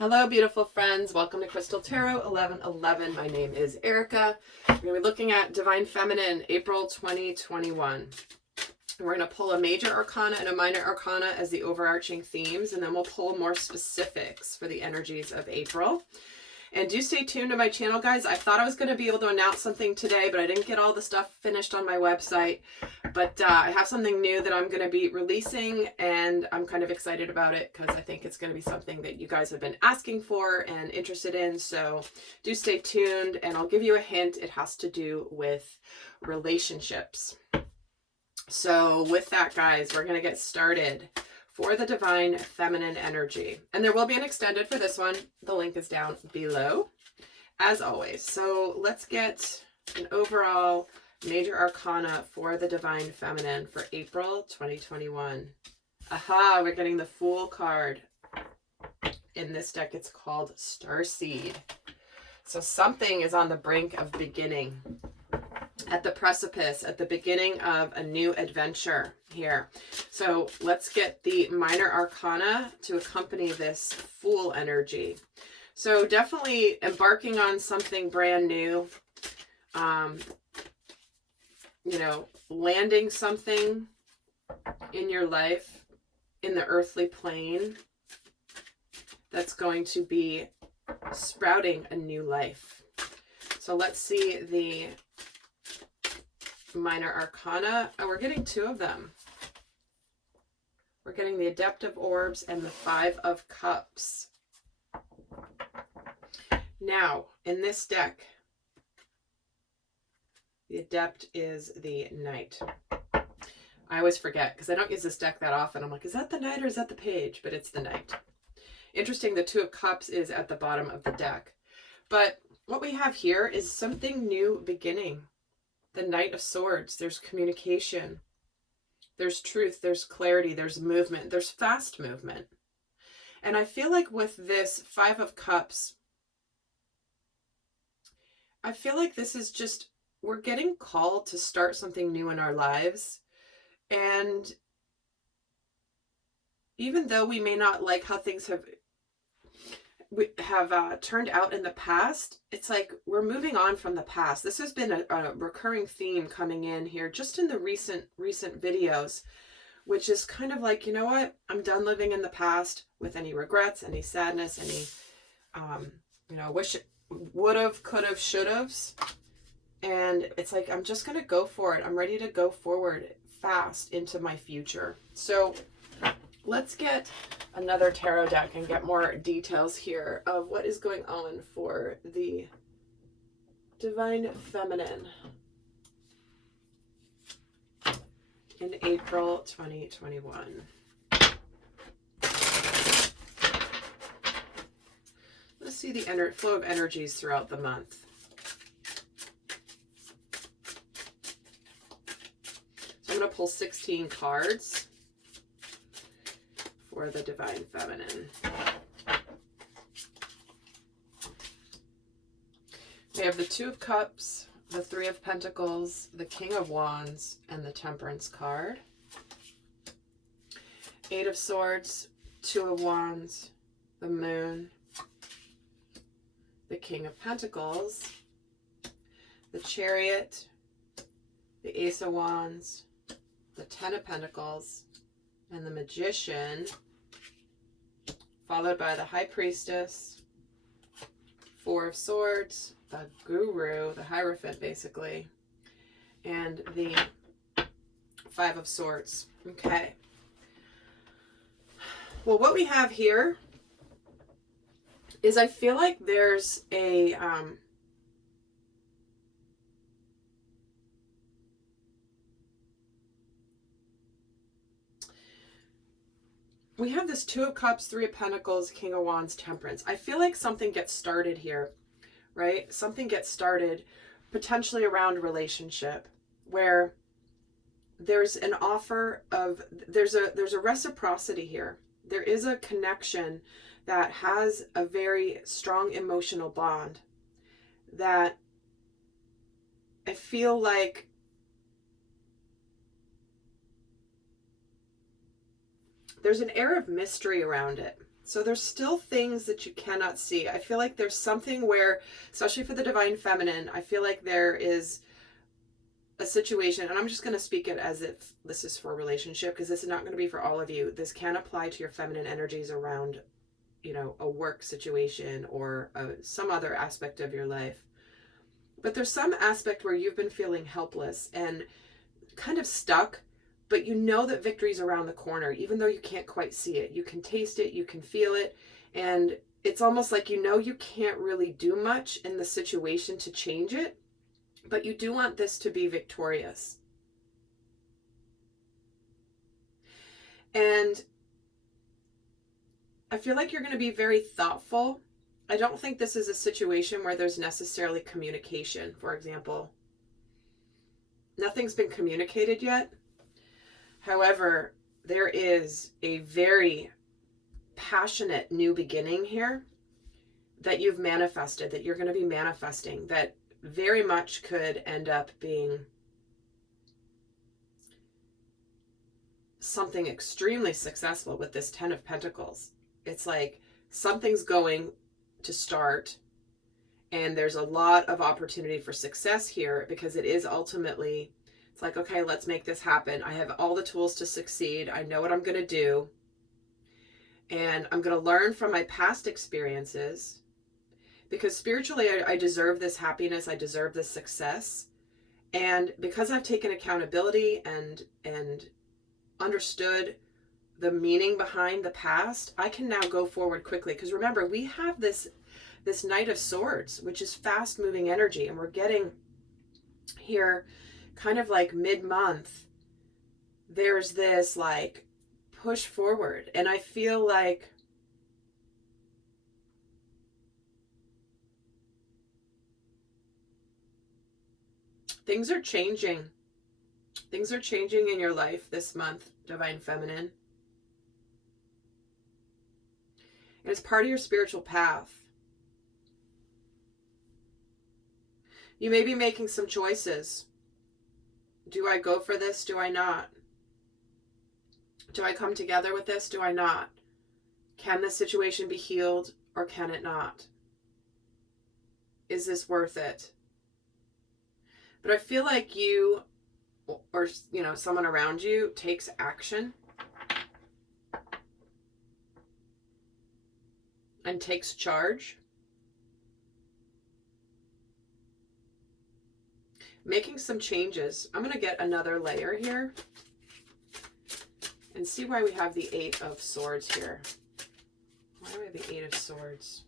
Hello, beautiful friends. Welcome to Crystal Tarot 1111. My name is Erica. We're going to be looking at Divine Feminine, April 2021. We're going to pull a major arcana and a minor arcana as the overarching themes, and then we'll pull more specifics for the energies of April. And do stay tuned to my channel, guys. I thought I was going to be able to announce something today, but I didn't get all the stuff finished on my website. But I have something new that I'm going to be releasing, and I'm kind of excited about it because I think it's going to be something that you guys have been asking for and interested in. So do stay tuned, and I'll give you a hint. It has to do with relationships. So with that, guys, we're going to get started for the Divine Feminine energy. And there will be an extended for this one. The link is down below, as always. So let's get an overall major arcana for the Divine Feminine for April 2021. Aha, we're getting the Fool card. In this deck, it's called Starseed. So something is on the brink of beginning, at the precipice, at the beginning of a new adventure here. So let's get the minor arcana to accompany this Fool energy. So definitely embarking on something brand new, landing something in your life, in the earthly plane, that's going to be sprouting a new life. So let's see the minor arcana. Oh, we're getting two of them. We're getting the Adept of Orbs and the Five of Cups. Now, in this deck, the Adept is the Knight. I always forget because I don't use this deck that often. I'm like, is that the Knight or is that the Page? But it's the Knight. Interesting, the Two of Cups is at the bottom of the deck. But what we have here is something new beginning. The Knight of Swords, there's communication, there's truth, there's clarity, there's movement, there's fast movement. And I feel like with this Five of Cups, I feel like this is just, we're getting called to start something new in our lives. And even though we may not like how things have turned out in the past, it's like we're moving on from the past. This has been a recurring theme coming in here just in the recent videos, which is kind of like, you know what, I'm done living in the past with any regrets, any sadness, any wish it would have, could have, should have's. And it's like, I'm just gonna go for it. I'm ready to go forward fast into my future. So let's get another tarot deck and get more details here of what is going on for the Divine Feminine in April 2021. Let's see the flow of energies throughout the month. So I'm going to pull 16 cards for the Divine Feminine. We have the Two of Cups, the Three of Pentacles, the King of Wands, and the Temperance card. Eight of Swords, Two of Wands, the Moon, the King of Pentacles, the Chariot, the Ace of Wands, the Ten of Pentacles, and the Magician, followed by the High Priestess, Four of Swords, the Guru, the Hierophant basically, and the Five of Swords. Okay. Well, what we have here is, I feel like there's a we have this Two of Cups, Three of Pentacles, King of Wands, Temperance. I feel like something gets started here, right? Something gets started potentially around a relationship where there's an offer of, there's a reciprocity here. There is a connection that has a very strong emotional bond that I feel like there's an air of mystery around it. So there's still things that you cannot see. I feel like there's something where, especially for the divine feminine, I feel like there is a situation, and I'm just going to speak it as if this is for a relationship, because this is not going to be for all of you. This can apply to your feminine energies around, you know, a work situation or some other aspect of your life. But there's some aspect where you've been feeling helpless and kind of stuck, but you know that victory's around the corner, even though you can't quite see it. You can taste it, you can feel it, and it's almost like you know you can't really do much in the situation to change it, but you do want this to be victorious. And I feel like you're going to be very thoughtful. I don't think this is a situation where there's necessarily communication, for example. Nothing's been communicated yet. However, there is a very passionate new beginning here that you've manifested, that you're going to be manifesting, that very much could end up being something extremely successful with this 10 of Pentacles. It's like something's going to start, and there's a lot of opportunity for success here, because it is ultimately, it's like, okay, let's make this happen. I have all the tools to succeed. I know what I'm going to do, and I'm going to learn from my past experiences, because spiritually I deserve this happiness. I deserve this success. And because I've taken accountability and understood the meaning behind the past, I can now go forward quickly. Because remember, we have this Knight of Swords, which is fast moving energy, and we're getting here kind of like mid-month. There's this like push forward, and I feel like things are changing. Things are changing in your life this month, Divine Feminine. And it's part of your spiritual path. You may be making some choices. Do I go for this? Do I not? Do I come together with this? Do I not? Can this situation be healed, or can it not? Is this worth it? But I feel like you, or you know, someone around you takes action and takes charge, making some changes. I'm going to get another layer here and see why we have the 8 of Swords here. Why do we have the 8 of Swords?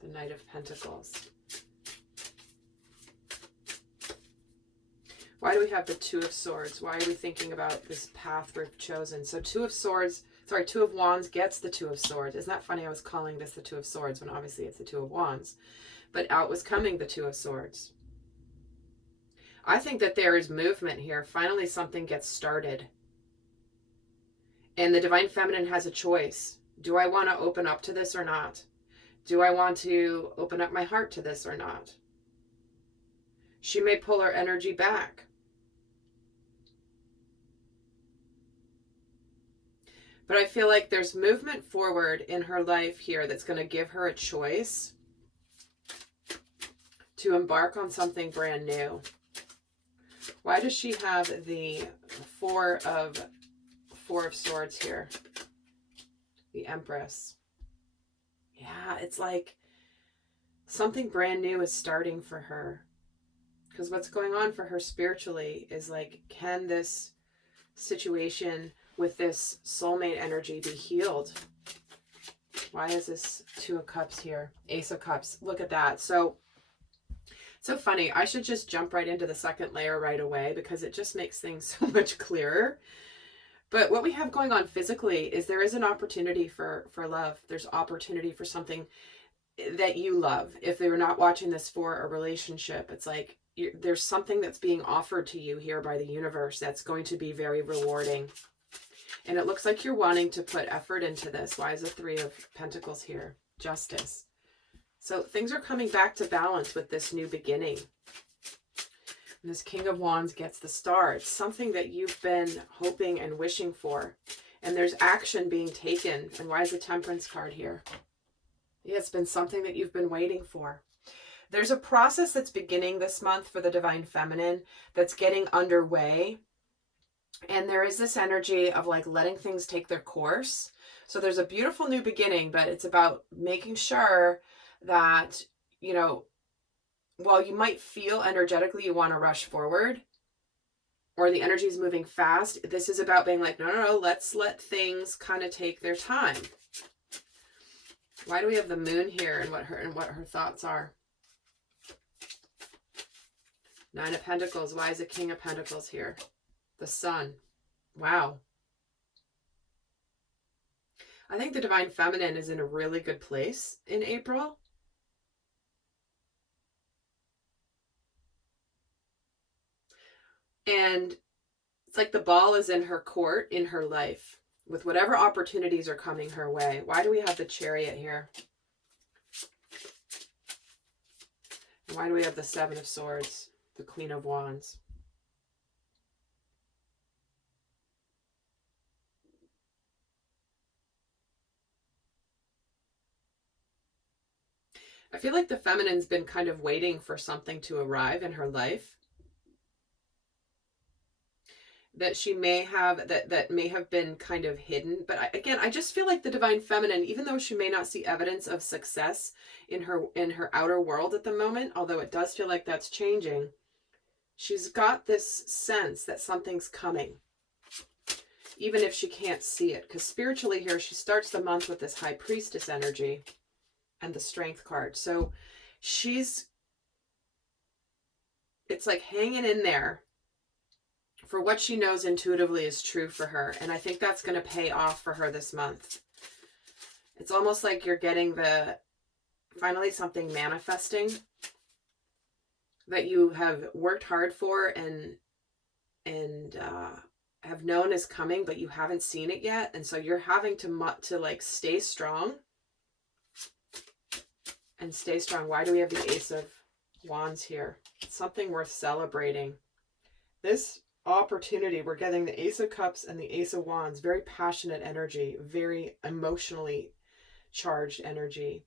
The Knight of Pentacles. Why do we have the 2 of Swords? Why are we thinking about this path we've chosen? So 2 of Swords, sorry, 2 of Wands gets the 2 of Swords. Isn't that funny? I was calling this the 2 of Swords when obviously it's the 2 of Wands. But out was coming the 2 of Swords. I think that there is movement here. Finally, something gets started. And the Divine Feminine has a choice. Do I want to open up to this or not? Do I want to open up my heart to this or not? She may pull her energy back. But I feel like there's movement forward in her life here that's going to give her a choice to embark on something brand new. Why does she have the Four of Swords here? The Empress. Yeah, it's like something brand new is starting for her. Because what's going on for her spiritually is like, can this situation with this soulmate energy be healed? Why is this 2 of Cups here? Ace of Cups. Look at that. So funny. I should just jump right into the second layer right away, because it just makes things so much clearer. But what we have going on physically is there is an opportunity for love. There's opportunity for something that you love. If they were not watching this for a relationship, it's like there's something that's being offered to you here by the universe that's going to be very rewarding. And it looks like you're wanting to put effort into this. Why is the 3 of Pentacles here? Justice. So things are coming back to balance with this new beginning. And this King of Wands gets the Star. It's something that you've been hoping and wishing for. And there's action being taken. And why is the Temperance card here? Yeah, it's been something that you've been waiting for. There's a process that's beginning this month for the Divine Feminine that's getting underway. And there is this energy of like letting things take their course. So there's a beautiful new beginning, but it's about making sure that, you know, while you might feel energetically you want to rush forward, or the energy is moving fast, this is about being like, no, let's let things kind of take their time. Why do we have the Moon here and what her thoughts are? 9 of Pentacles. Why is the King of Pentacles here? The Sun. Wow. I think the Divine Feminine is in a really good place in April. And it's like the ball is in her court in her life with whatever opportunities are coming her way. Why do we have the Chariot here? And why do we have the 7 of Swords, the Queen of Wands? I feel like the feminine's been kind of waiting for something to arrive in her life that she may have, that may have been kind of hidden. But again, I just feel like the Divine Feminine, even though she may not see evidence of success in her outer world at the moment, although it does feel like that's changing, she's got this sense that something's coming, even if she can't see it. Because spiritually here, she starts the month with this High Priestess energy and the Strength card. So it's like hanging in there for what she knows intuitively is true for her. And I think that's going to pay off for her this month. It's almost like you're getting finally something manifesting that you have worked hard for and have known is coming, but you haven't seen it yet. And so you're having to like stay strong and stay strong. Why do we have the Ace of Wands here? It's something worth celebrating. This opportunity, we're getting the Ace of Cups and the Ace of Wands, very passionate energy, very emotionally charged energy.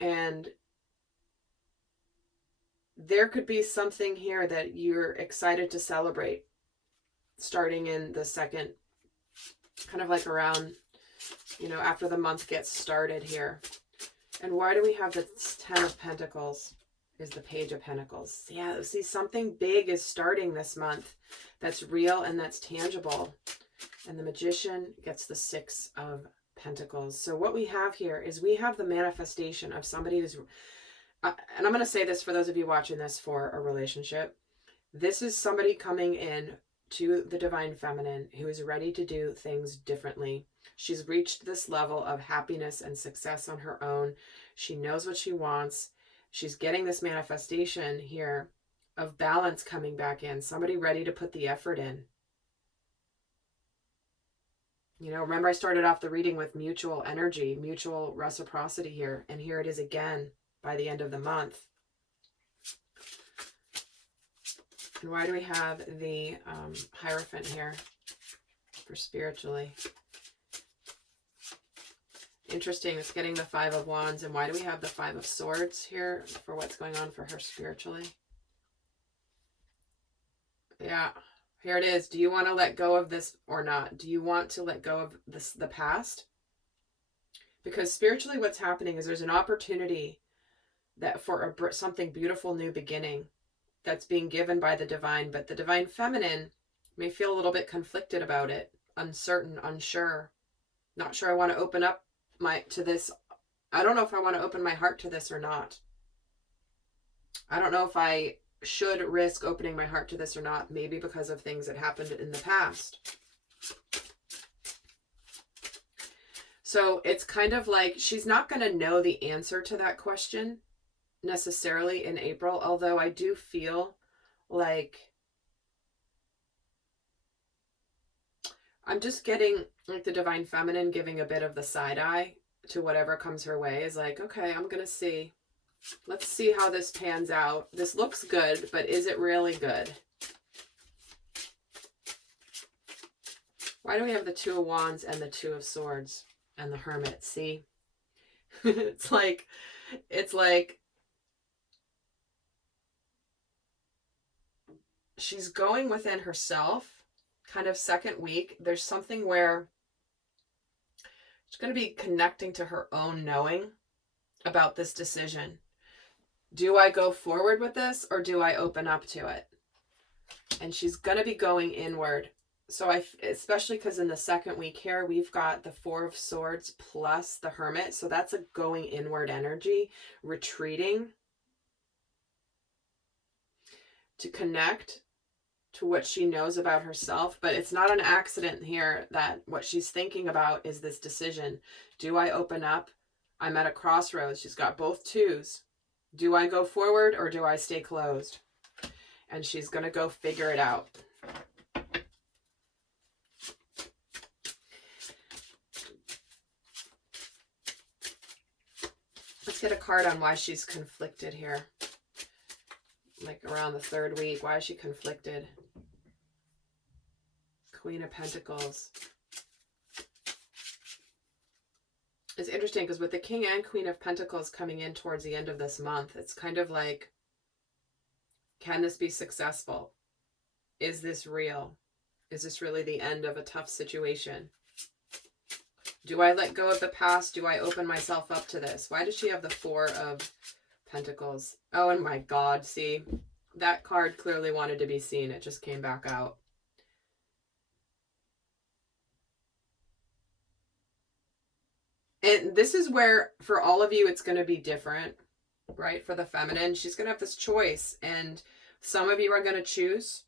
And there could be something here that you're excited to celebrate starting in the second, kind of like around, you know, after the month gets started here. And why do we have the 10 of Pentacles? Is the Page of Pentacles. Yeah, see, something big is starting this month that's real and that's tangible. And the Magician gets the 6 of Pentacles. So what we have here is we have the manifestation of somebody who's, and I'm going to say this for those of you watching this for a relationship. This is somebody coming in to the Divine Feminine who is ready to do things differently. She's reached this level of happiness and success on her own. She knows what she wants. She's getting this manifestation here of balance coming back in. Somebody ready to put the effort in. You know, remember I started off the reading with mutual energy, mutual reciprocity here. And here it is again by the end of the month. And why do we have the Hierophant here for spiritually? Interesting, it's getting the 5 of Wands. And why do we have the 5 of Swords here for what's going on for her spiritually? Yeah, here it is. Do you want to let go of this or not? Do you want to let go of the past? Because spiritually what's happening is there's an opportunity that for something beautiful new beginning that's being given by the divine, but the Divine Feminine may feel a little bit conflicted about it, uncertain, unsure, not sure I want to open up to this. I don't know if I want to open my heart to this or not. I don't know if I should risk opening my heart to this or not, maybe because of things that happened in the past. So it's kind of like she's not going to know the answer to that question necessarily in April, although I do feel like I'm just getting like the Divine Feminine giving a bit of the side eye to whatever comes her way. Is like, okay, I'm going to see. Let's see how this pans out. This looks good, but is it really good? Why do we have the Two of Wands and the Two of Swords and the Hermit? See? it's like she's going within herself, kind of second week. There's something where she's going to be connecting to her own knowing about this decision. Do I go forward with this or do I open up to it? And she's going to be going inward. So especially because in the second week here, we've got the Four of Swords plus the Hermit. So that's a going inward energy, retreating to connect to what she knows about herself. But it's not an accident here that what she's thinking about is this decision. Do I open up? I'm at a crossroads. She's got both twos. Do I go forward or do I stay closed? And she's going to go figure it out. Let's get a card on why she's conflicted here. Like around the third week. Why is she conflicted? Queen of Pentacles. It's interesting because with the King and Queen of Pentacles coming in towards the end of this month, it's kind of like, can this be successful? Is this real? Is this really the end of a tough situation? Do I let go of the past? Do I open myself up to this? Why does she have the Four of Pentacles? Oh, and my God, see? That card clearly wanted to be seen. It just came back out. And this is where, for all of you, it's going to be different, right? For the feminine, she's going to have this choice. And some of you are going to choose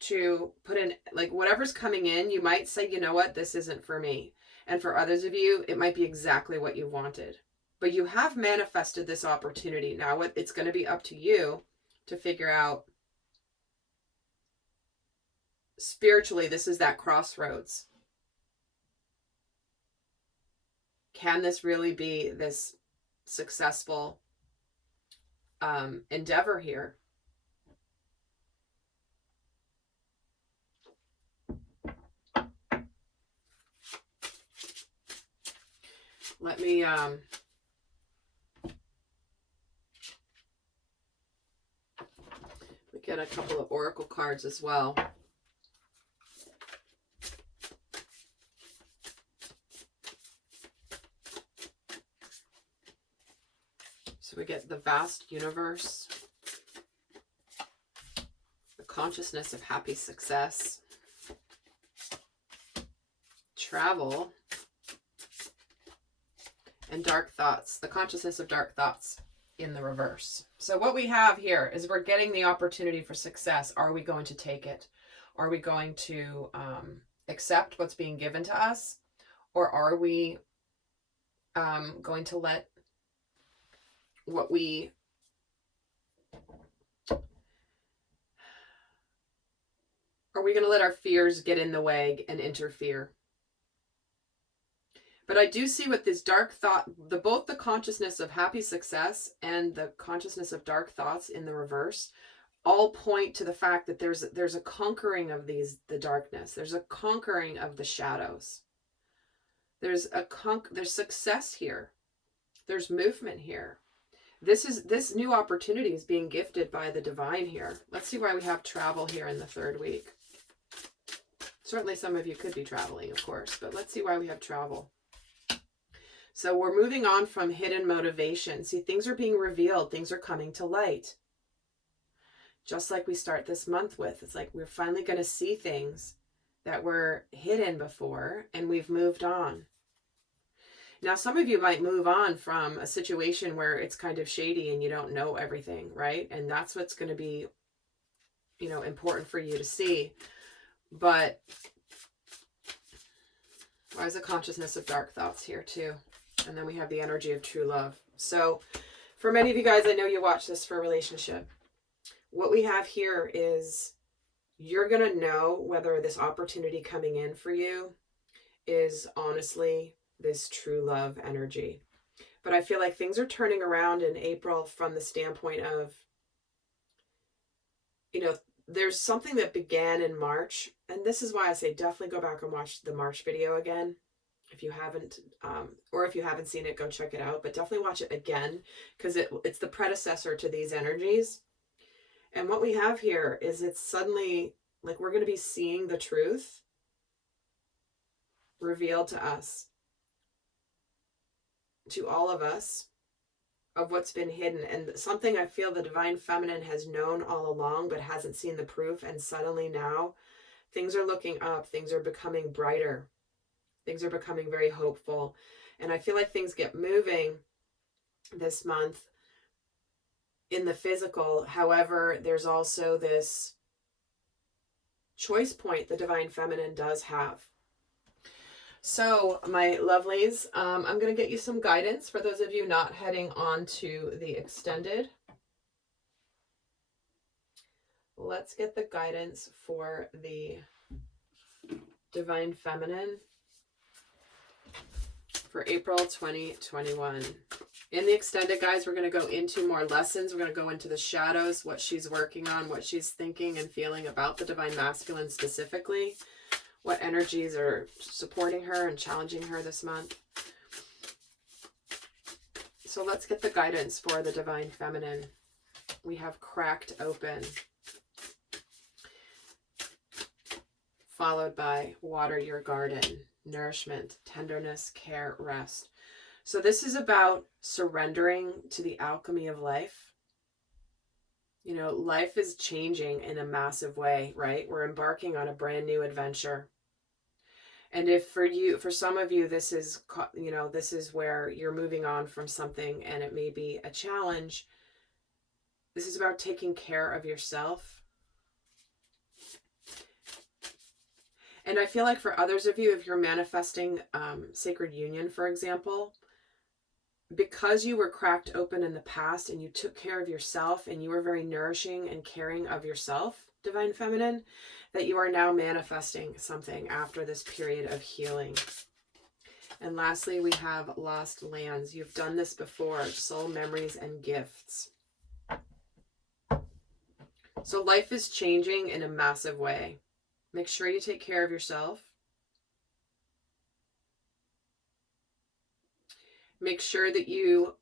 to put in, like, whatever's coming in, you might say, you know what, this isn't for me. And for others of you, it might be exactly what you wanted. But you have manifested this opportunity. Now, it's going to be up to you to figure out, spiritually, this is that crossroads. Can this really be this successful endeavor here? Let me get a couple of oracle cards as well. So we get the vast universe, the consciousness of happy success, travel, and dark thoughts, the consciousness of dark thoughts in the reverse. So what we have here is we're getting the opportunity for success. Are we going to take it? Are we going to accept what's being given to us? Or are we going to let what we let our fears get in the way and interfere? But I do see with this dark thought, both the consciousness of happy success and the consciousness of dark thoughts in the reverse all point to the fact that there's a conquering of the darkness. There's a conquering of the shadows. There's success here. There's movement here. This new opportunity is being gifted by the divine here. Let's see why we have travel here in the third week. Certainly some of you could be traveling, of course, but let's see why we have travel. So we're moving on from hidden motivation. See, things are being revealed. Things are coming to light. Just like we start this month with. It's like we're finally going to see things that were hidden before, and we've moved on. Now, some of you might move on from a situation where it's kind of shady and you don't know everything, right? And that's what's going to be, important for you to see. But why is the consciousness of dark thoughts here too? And then we have the energy of true love. So for many of you guys, I know you watch this for a relationship. What we have here is you're going to know whether this opportunity coming in for you is honestly this true love energy. But I feel like things are turning around in April from the standpoint of, there's something that began in March, and this is why I say definitely go back and watch the March video again. If you haven't, or if you haven't seen it, go check it out, but definitely watch it again, because it's the predecessor to these energies. And what we have here is it's suddenly like we're going to be seeing the truth revealed to us, to all of us, of what's been hidden, and something I feel the divine feminine has known all along but hasn't seen the proof. And suddenly now things are looking up, things are becoming brighter, things are becoming very hopeful, and I feel like things get moving this month in the physical. However, there's also this choice point the divine feminine does have. So my lovelies, I'm going to get you some guidance for those of you not heading on to the extended. Let's get the guidance for the divine feminine for April 2021. In the extended, guys, we're going to go into more lessons. We're going to go into the shadows, what she's working on, what she's thinking and feeling about the divine masculine specifically, what energies are supporting her and challenging her this month. So let's get the guidance for the divine feminine. We have cracked open, followed by water your garden, nourishment, tenderness, care, rest. So this is about surrendering to the alchemy of life. You know, life is changing in a massive way, right? We're embarking on a brand new adventure. And if for some of you, this is, you know, this is where you're moving on from something and it may be a challenge. This is about taking care of yourself. And I feel like for others of you, if you're manifesting sacred union, for example, because you were cracked open in the past and you took care of yourself and you were very nourishing and caring of yourself, divine feminine, that you are now manifesting something after this period of healing. And lastly, we have lost lands. You've done this before, soul memories and gifts. So life is changing in a massive way. Make sure you take care of yourself. Make sure that you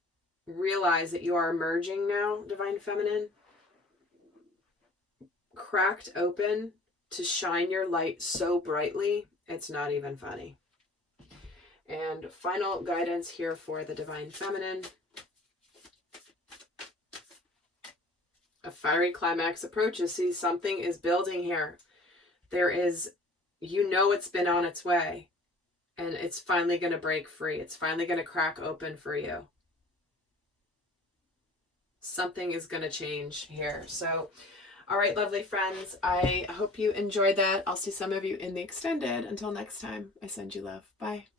realize that you are emerging now, divine feminine, cracked open to shine your light so brightly, it's not even funny. And final guidance here for the divine feminine. A fiery climax approaches. See, something is building here. There is, you know, it's been on its way. And it's finally going to break free. It's finally going to crack open for you. Something is going to change here. So, all right, lovely friends. I hope you enjoyed that. I'll see some of you in the extended. Until next time, I send you love. Bye.